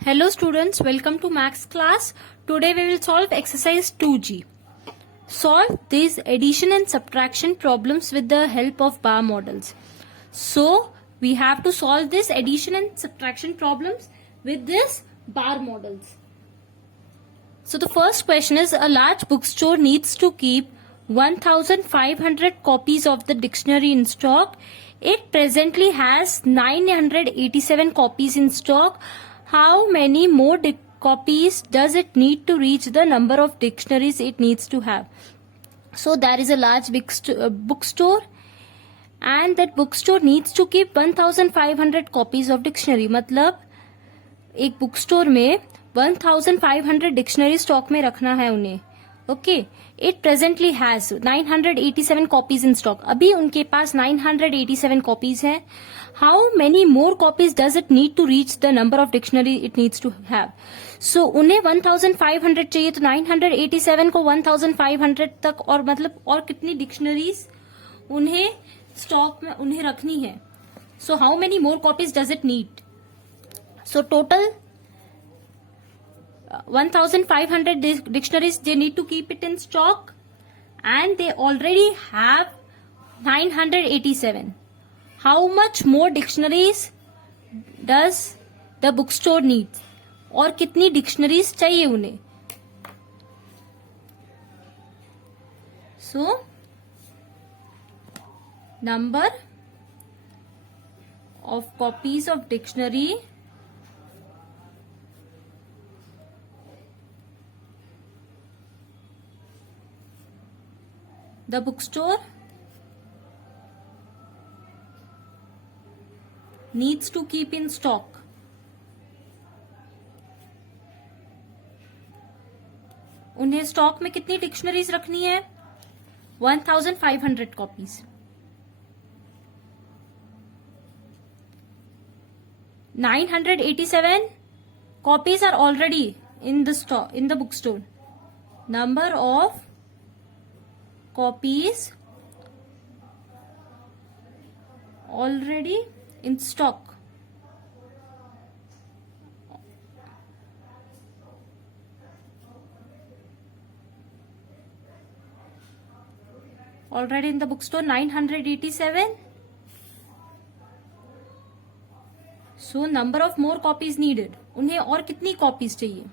Hello students, welcome to Max class. Today we will solve exercise 2G. Solve these addition and subtraction problems with the help of bar models. So we have to solve this addition and subtraction problems with this bar models. So the first question is, a large bookstore needs to keep 1500 copies of the dictionary in stock. It presently has 987 copies in stock. How many more copies does it need to reach the number of dictionaries it needs to have? So there is a large bookstore and that bookstore needs to keep 1500 copies of dictionary. मतलब एक book store में 1500 dictionary stock में रखना है उन्हें. Okay, it presently has 987 copies in stock. अभी उनके पास 987 कॉपीज है. How many more copies does it need to reach the number of dictionary it needs to have? So उन्हें 1500 चाहिए, तो 987 को 1500 तक और मतलब और कितनी डिक्शनरीज उन्हें स्टॉक में उन्हें रखनी है. So how many more copies does it need? So total 1500 dictionaries they need to keep it in stock and they already have 987. How much more dictionaries does the bookstore need? और कितनी dictionaries चाहिए उन्हें? So number of copies of dictionary the bookstore needs to keep in stock. उन्हें stock में कितनी dictionaries रखनी है? 1500 copies. 987 copies are already in the stock in the bookstore. Number of copies already in stock. Already in the bookstore 987. So number of more copies needed. उन्हें और कितनी copies चाहिए?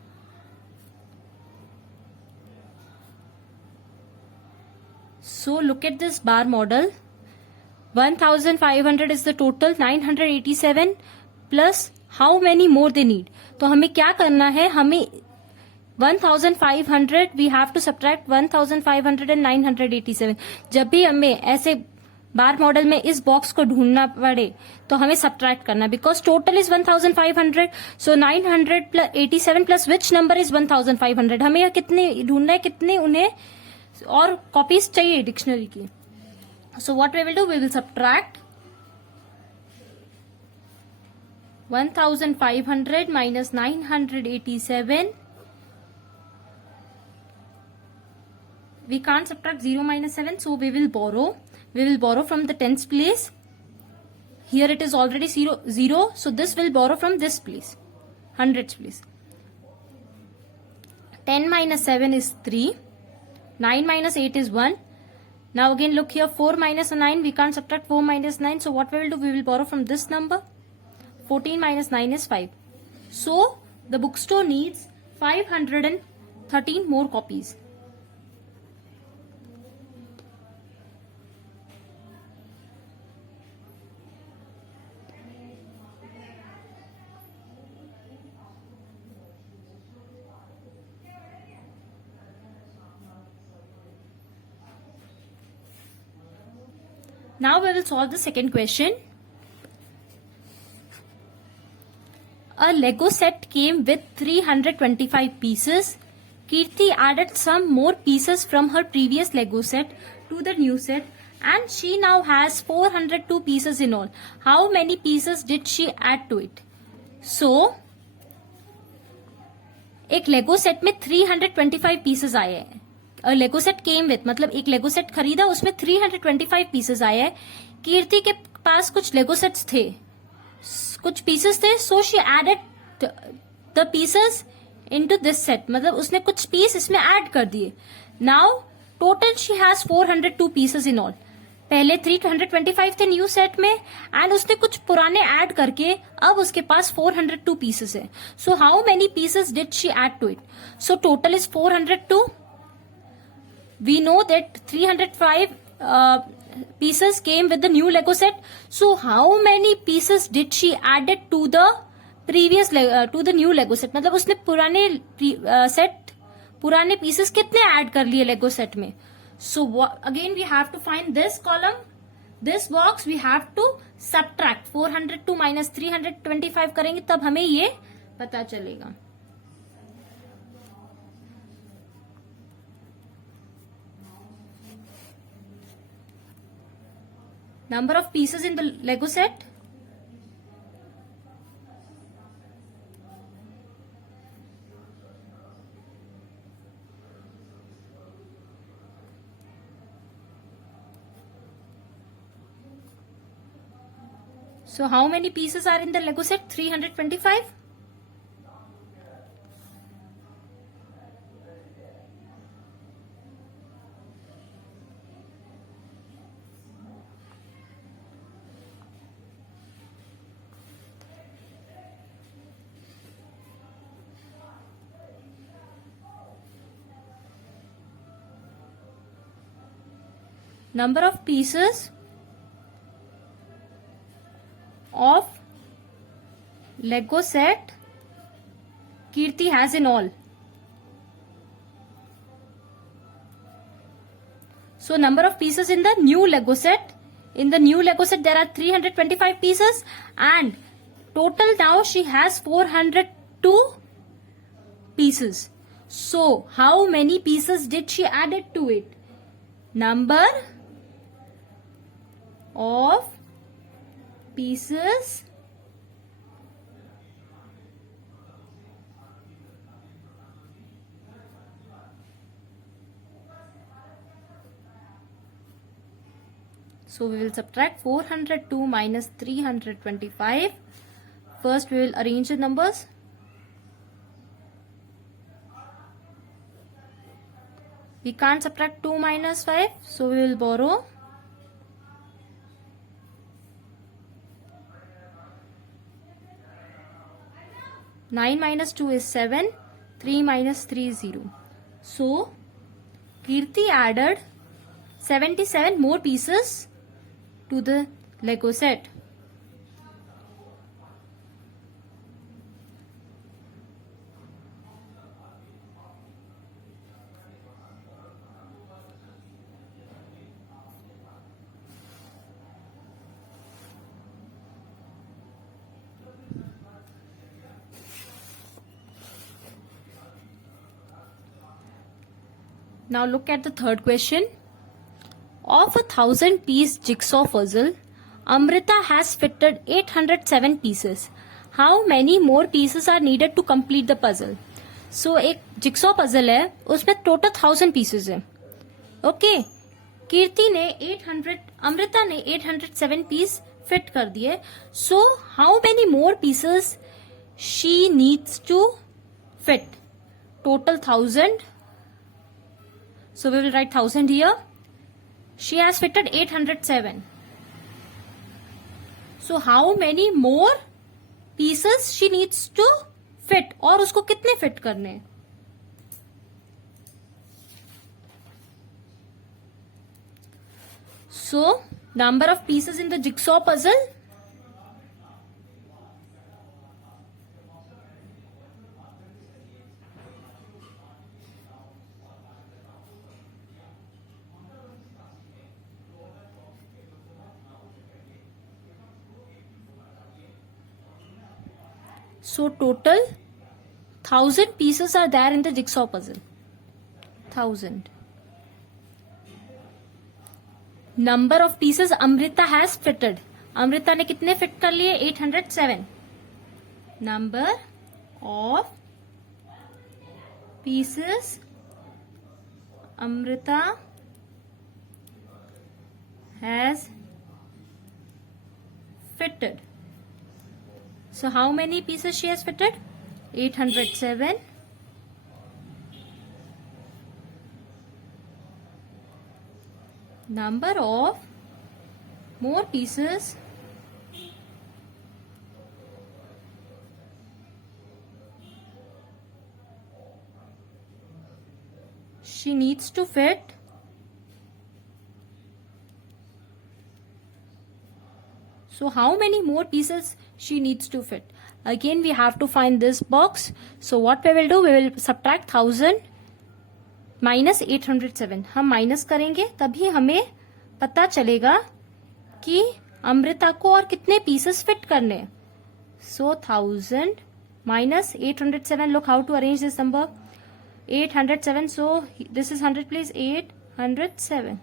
So look at this bar model. 1500 is the total, 987 plus how many more they need. तो हमें क्या करना है? हमें 1500 we have to subtract 1500 and 987. जब भी हमें ऐसे बार मॉडल में इस बॉक्स को ढूंढना पड़े तो हमें सब्ट्रैक्ट करना, because total is 1500. So 987 plus which number is 1500. हमें कितने ढूंढना है, कितने उन्हें और कॉपीज चाहिए डिक्शनरी की. So what we will do, we will subtract 1500 minus 987. We can't subtract 0 minus 7, so we will borrow. We will borrow from the tens place. Here it is already 0, so this will borrow from this place, hundreds place. 10 minus 7 is 3. 9 minus 8 is 1. Now again look here, 4 minus 9, we can't subtract 4 minus 9, so what we will do, we will borrow from this number. 14 minus 9 is 5. So the bookstore needs 513 more copies. Now we will solve the second question. A Lego set came with 325 pieces. Kirti added some more pieces from her previous Lego set to the new set and she now has 402 pieces in all. How many pieces did she add to it? So, एक लेगो set में 325 pieces आए हैं. लेगो set came with मतलब एक लेगो set खरीदा, उसमें 325 pieces आए हैं. कीर्ति के पास कुछ लेगो सेट्स थे, कुछ पीसेस थे, so she added the pieces into this set, मतलब उसने कुछ पीस इसमें ऐड कर दिए. Now total she has 402 pieces in all. पहले 325 थे न्यू सेट में एंड उसने कुछ पुराने ऐड करके अब उसके पास 402 पीसेस है. So how many pieces did she add to it? So total is 402. We know that 305 pieces came with the new Lego set. So how many pieces did she added to the previous to the new Lego set? मतलब उसने पुराने set पुराने pieces कितने add कर लिए Lego set में? So again we have to find this column, this box. We have to subtract 402 minus 325 करेंगे तब हमें ये पता चलेगा. Number of pieces in the Lego set. So how many pieces are in the Lego set? 325. Number of pieces of Lego set Kirti has in all. So number of pieces in the new Lego set. In the new Lego set there are 325 pieces and total now she has 402 pieces. So how many pieces did she added to it? Number of pieces so we will subtract 402 minus 325. First we will arrange the numbers. We can't subtract 2 minus 5, so we will borrow. Nine minus 2 is 7. 3 minus 3 is 0. So Kirti added 77 more pieces to the Lego set. Now look at the third question. Of a 1000-piece jigsaw puzzle, Amrita has fitted 807 pieces. How many more pieces are needed to complete the puzzle? So एक jigsaw puzzle है, उसमें total 1000 pieces है. Okay. कीर्ति ने 800, अमृता ने 807 piece fit कर दिए. So how many more pieces she needs to fit? Total 1000. So we will write 1000 here. She has fitted 807. So how many more pieces she needs to fit? और उसको कितने fit करने हैं? So number of pieces in the jigsaw puzzle. So total 1000 pieces are there in the jigsaw puzzle. 1000. Number of pieces Amrita has fitted. Amrita ने कितने fit कर लिए? 807. Number of pieces Amrita has fitted. So how many pieces she has fitted? 807. Number of more pieces she needs to fit so how many more pieces she needs to fit. Again we have to find this box. So what we will do, we will subtract 1000 minus 807. हम minus करेंगे तभी हमें पता चलेगा कि अमृता को और कितने पीसेस फिट करने हैं. So 1000 minus 807. Look how to arrange this number. 807. So this is 100 please. 807.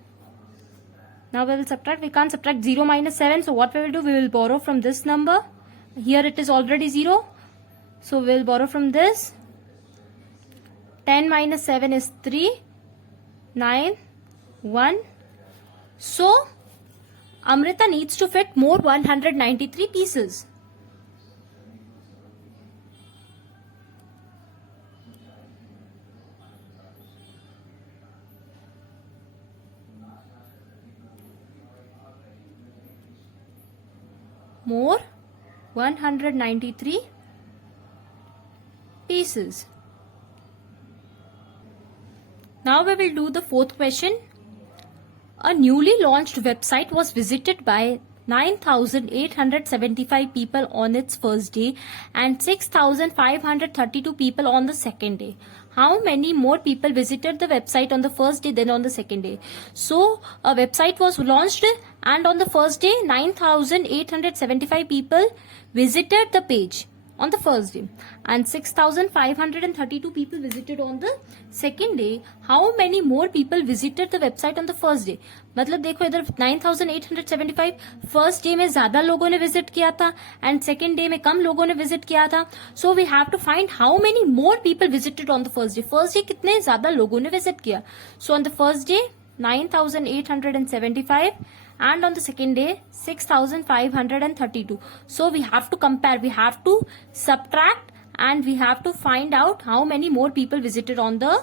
Now we will subtract. We can't subtract 0 minus 7. So what we will do? We will borrow from this number. Here it is already 0. So we will borrow from this. 10 minus 7 is 3. 9. 1. So Amrita needs to fit more 193 pieces. More 193 pieces. Now we will do the fourth question. A newly launched website was visited by 9,875 people on its first day and 6,532 people on the second day. How many more people visited the website on the first day than on the second day? So a website was launched and on the first day 9,875 people visited the page on the first day and 6,532 people visited on the second day. How many more people visited the website on the first day? मतलब देखो इधर 9,875 first day में ज्यादा लोगों ने visit किया था and second day में कम लोगों ने विजिट किया था. So we have to find how many more people visited on the first day. First day कितने ज्यादा लोगों ने विजिट किया. So on the first day 9,875 and on the second day 6,532. So we have to compare, we have to subtract and we have to find out how many more people visited on the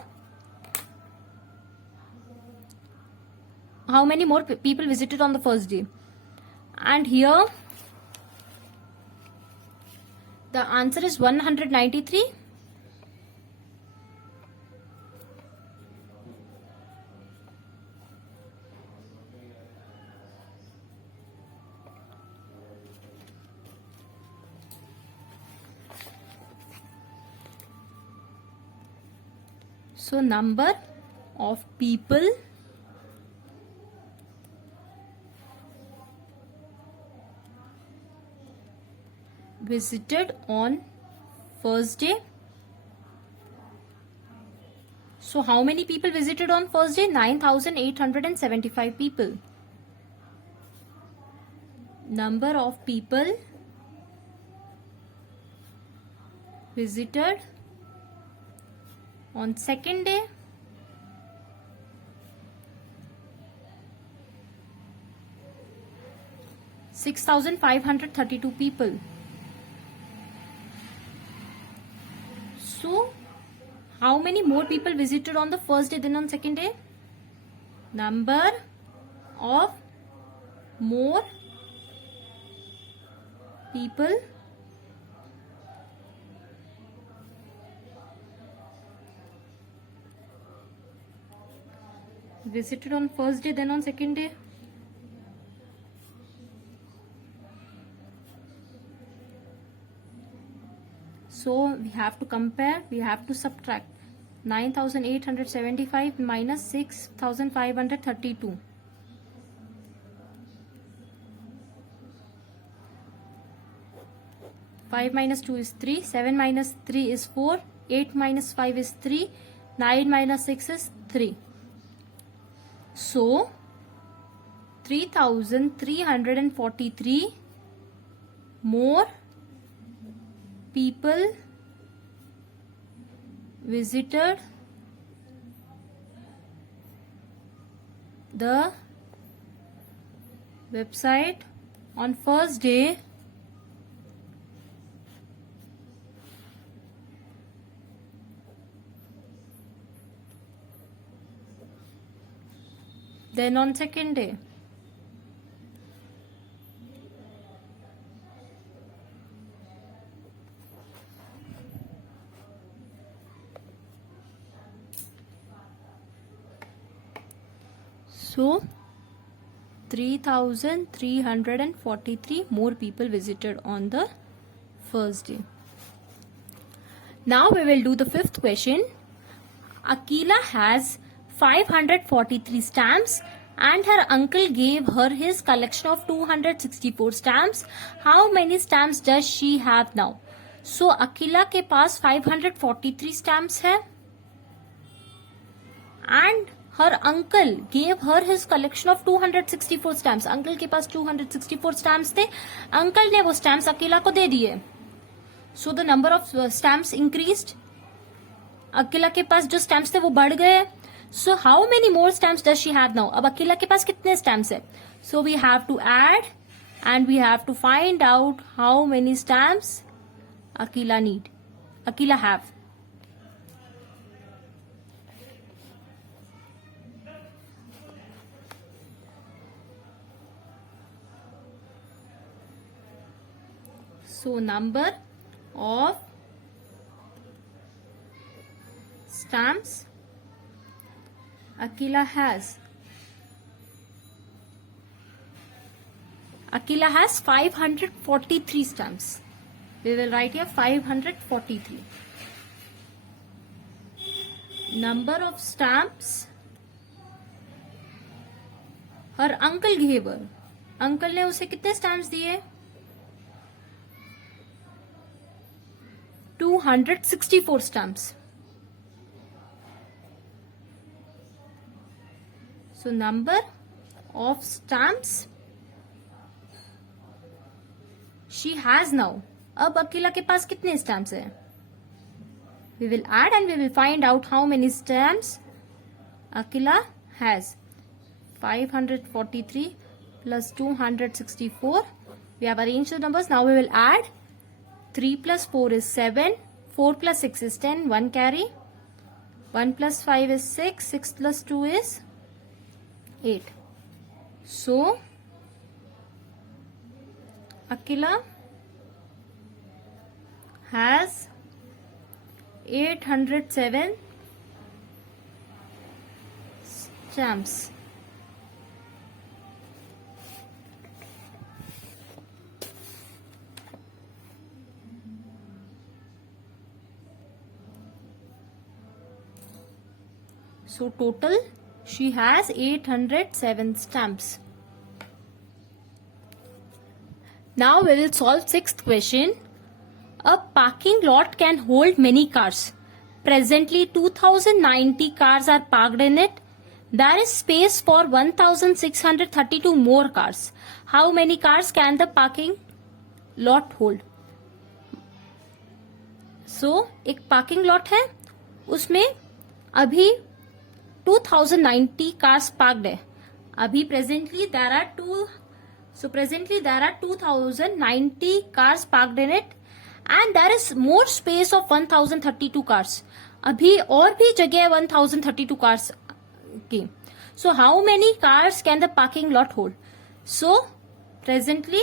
people visited on the first day. And here the answer is 193. So number of people visited on first day. So how many people visited on first day? 9,875 people. Number of people visited on second day. (6,532) people. So how many more people visited on the first day than on second day? Number of more people visited on first day than on second day. So we have to compare, we have to subtract 9,875 minus 6,532. Five minus 2 is 3, 7 minus 3 is 4, 8 minus 5 is 3, 9 minus 6 is 3. So 3,343 more people visited the website on first day then on second day. So 3,343 more people visited on the first day. Now we will do the fifth question. Akila has 543 stamps and her uncle gave her his collection of 264 stamps. How many stamps does she have now? So Akila के पास 543 stamps है and her uncle gave her his collection of 264 stamps. Uncle के पास 264 stamps थे. Uncle ने वो stamps अकेला को दे दिए. So the number of stamps increased. अकेला के पास जो stamps थे वो बढ़ गए. So how many more stamps does she have now? अब अकेला के पास कितने stamps है? So we have to add and we have to find out how many stamps Akila have. So number of stamps Akila has. Akila has 543 stamps. We will write here 543. Number of stamps her uncle gave her. Uncle ने उसे कितने stamps दिए? 264 stamps. So number of stamps she has now. अब अकेला के पास कितने stamps हैं? We will add and we will find out how many stamps Akila has. 543 plus 264. We have arranged the numbers. Now we will add. 3 plus 4 is 7. 4 plus 6 is 10. 1 carry. 1 plus 5 is 6. 6 plus 2 is 8. So, Akila has 807 stamps. So total she has 807 stamps. Now we will solve sixth question. A parking lot can hold many cars. Presently 2090 cars are parked in it. There is space for 1632 more cars. How many cars can the parking lot hold? So एक parking lot है, उसमें अभी 2090 cars parked है. अभी presently there are 2090 cars parked in it and there is more space of 1032 cars. अभी और भी जगह है 1032 cars की. So how many cars can the parking lot hold? So presently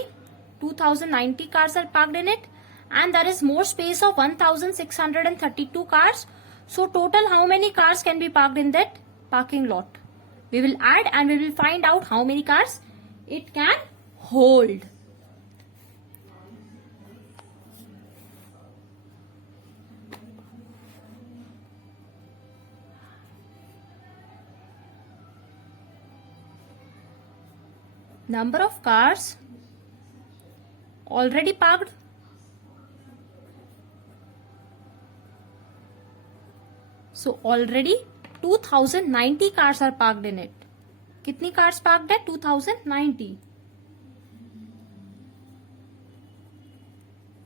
2090 cars are parked in it and there is more space of 1632 cars. So total how many cars can be parked in that parking lot? We will add and we will find out how many cars it can hold. Number of cars already parked. So already 2090 cars are parked in it. कितनी cars parked है? 2090.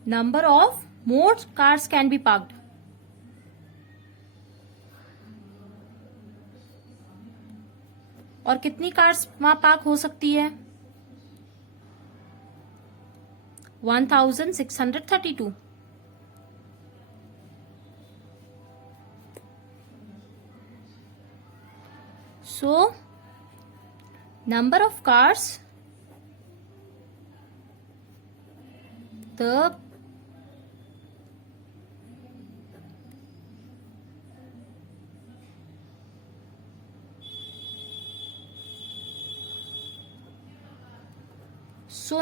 Number of more cars can be parked. और कितनी cars वहां park हो सकती है? 1632. So number of cars, the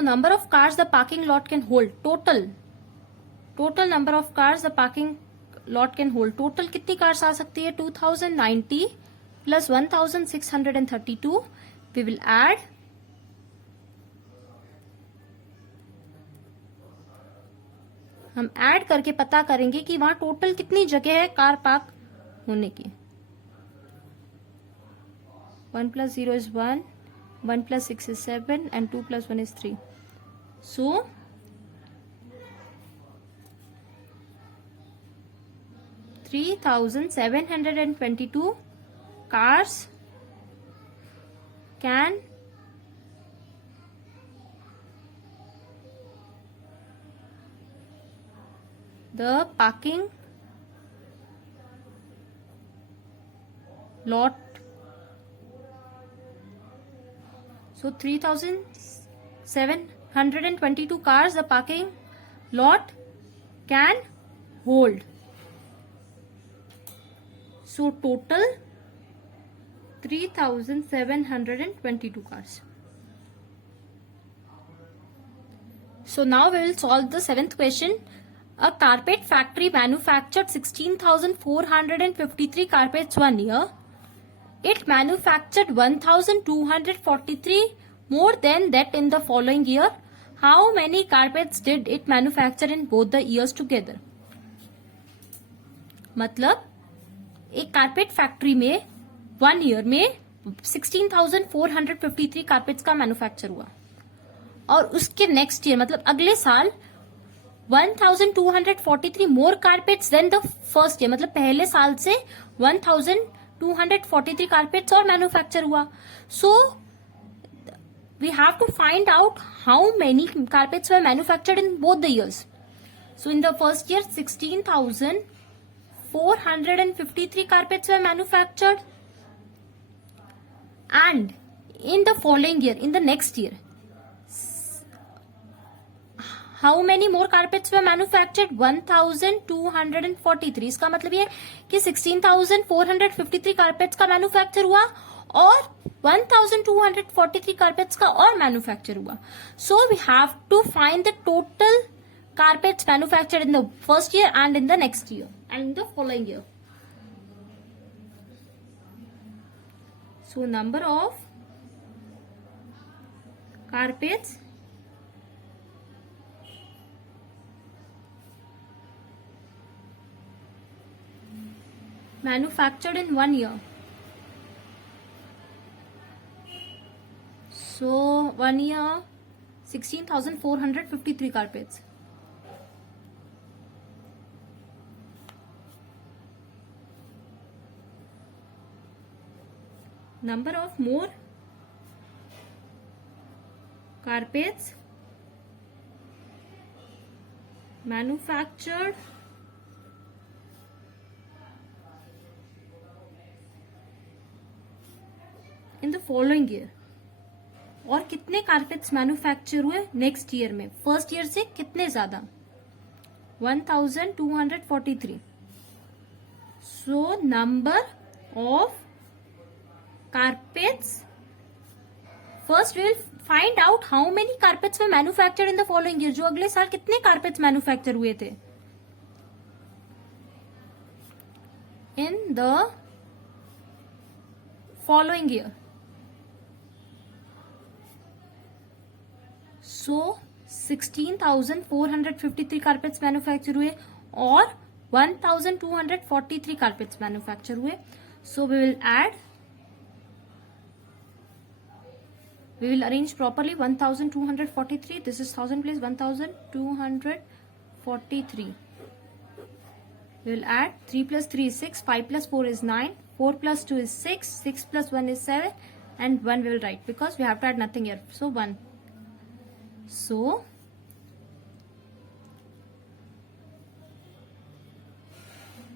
number of cars the parking lot can hold, total number of cars the parking lot can hold, total कितनी cars आ सकती है? 2090 plus 1632. We will add हम ऐड करके पता करेंगे कि वहां टोटल कितनी जगह है कार पार्क होने की. 1 plus 0 is 1, 1 plus 6 is 7 and 2 plus 1 is 3. So 3722 cars can the parking lot. So 3722 cars the parking lot can hold. So total 3722 cars. So now we will solve the seventh question. A carpet factory manufactured 16,453 carpets 1 year. It manufactured 1,243 more than that in the following year. How many carpets did it manufacture in both the years together? मतलब एक carpet factory में 1 year में 16,453 carpets का manufacture हुआ और उसके next year मतलब अगले साल 1,243 more carpets than the first year, मतलब पहले साल से 1,243 कारपेट्स और मैन्युफैक्चर हुआ. So we have to find out how many carpets were manufactured in both the years. So in the first year 16,453 carpets were manufactured, and in the following year, in the next year, how many more carpets were manufactured? 1,243. इसका मतलब ये कि 16,453 carpets का manufacture हुआ और 1,243 carpets का और manufacture हुआ. So we have to find the total carpets manufactured in the first year and in the next year and in the following year. So number of carpets manufactured in 1 year. So 1 year 16,453 carpets. Number of more carpets manufactured in the following year. और कितने carpets manufacture हुए next year में, first year से कितने ज्यादा? 1,243. So number of carpets, first we will find out how many carpets were manufactured in the following year. जो अगले साल कितने carpets मैन्युफैक्चर हुए थे in the following year. So 16,453 carpets manufacture हुए और 1,243 carpets मैन्युफैक्चर हुए. So we will add, we will arrange properly. 1,243, this is 1,000 place, 1,243. We will add 3 plus 3 is 6, 5 plus 4 is 9, 4 plus 2 is 6, 6 plus 1 is 7 and 1 we will write because we have to add nothing here. So 1. So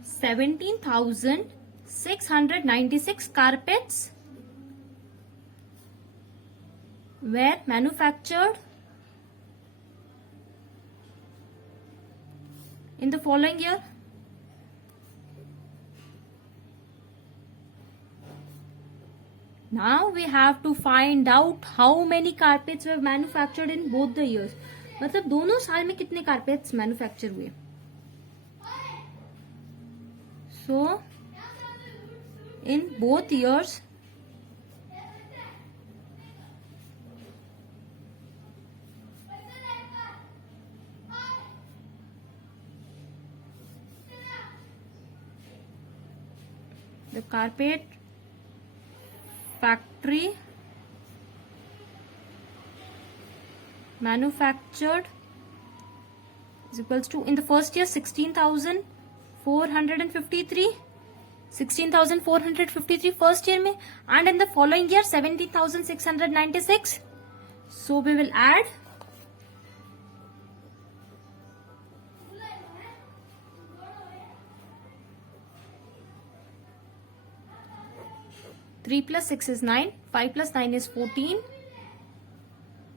17,696 carpets were manufactured in the following year. Now we have to find out how many carpets were manufactured in both the years. मतलब दोनों साल में कितने carpets manufacture हुए. So in both years the carpet factory manufactured is equals to, in the first year 16,453 first year में, and in the following year 17,696. So we will add 3 plus 6 is 9, 5 plus 9 is 14,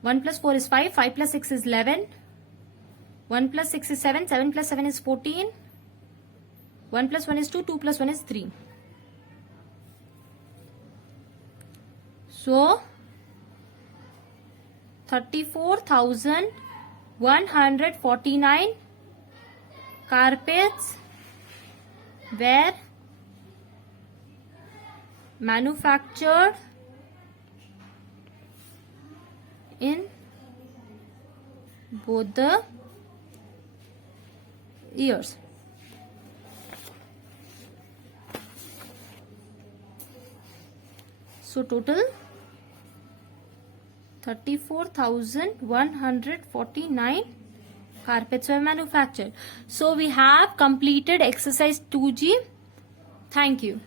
1 plus 4 is 5, 5 plus 6 is 11, 1 plus 6 is 7, 7 plus 7 is 14, 1 plus 1 is 2, 2 plus 1 is 3. So 34,149 carpets were manufactured in both the years. So total 34,149 carpets were manufactured. So we have completed exercise 2G. Thank you.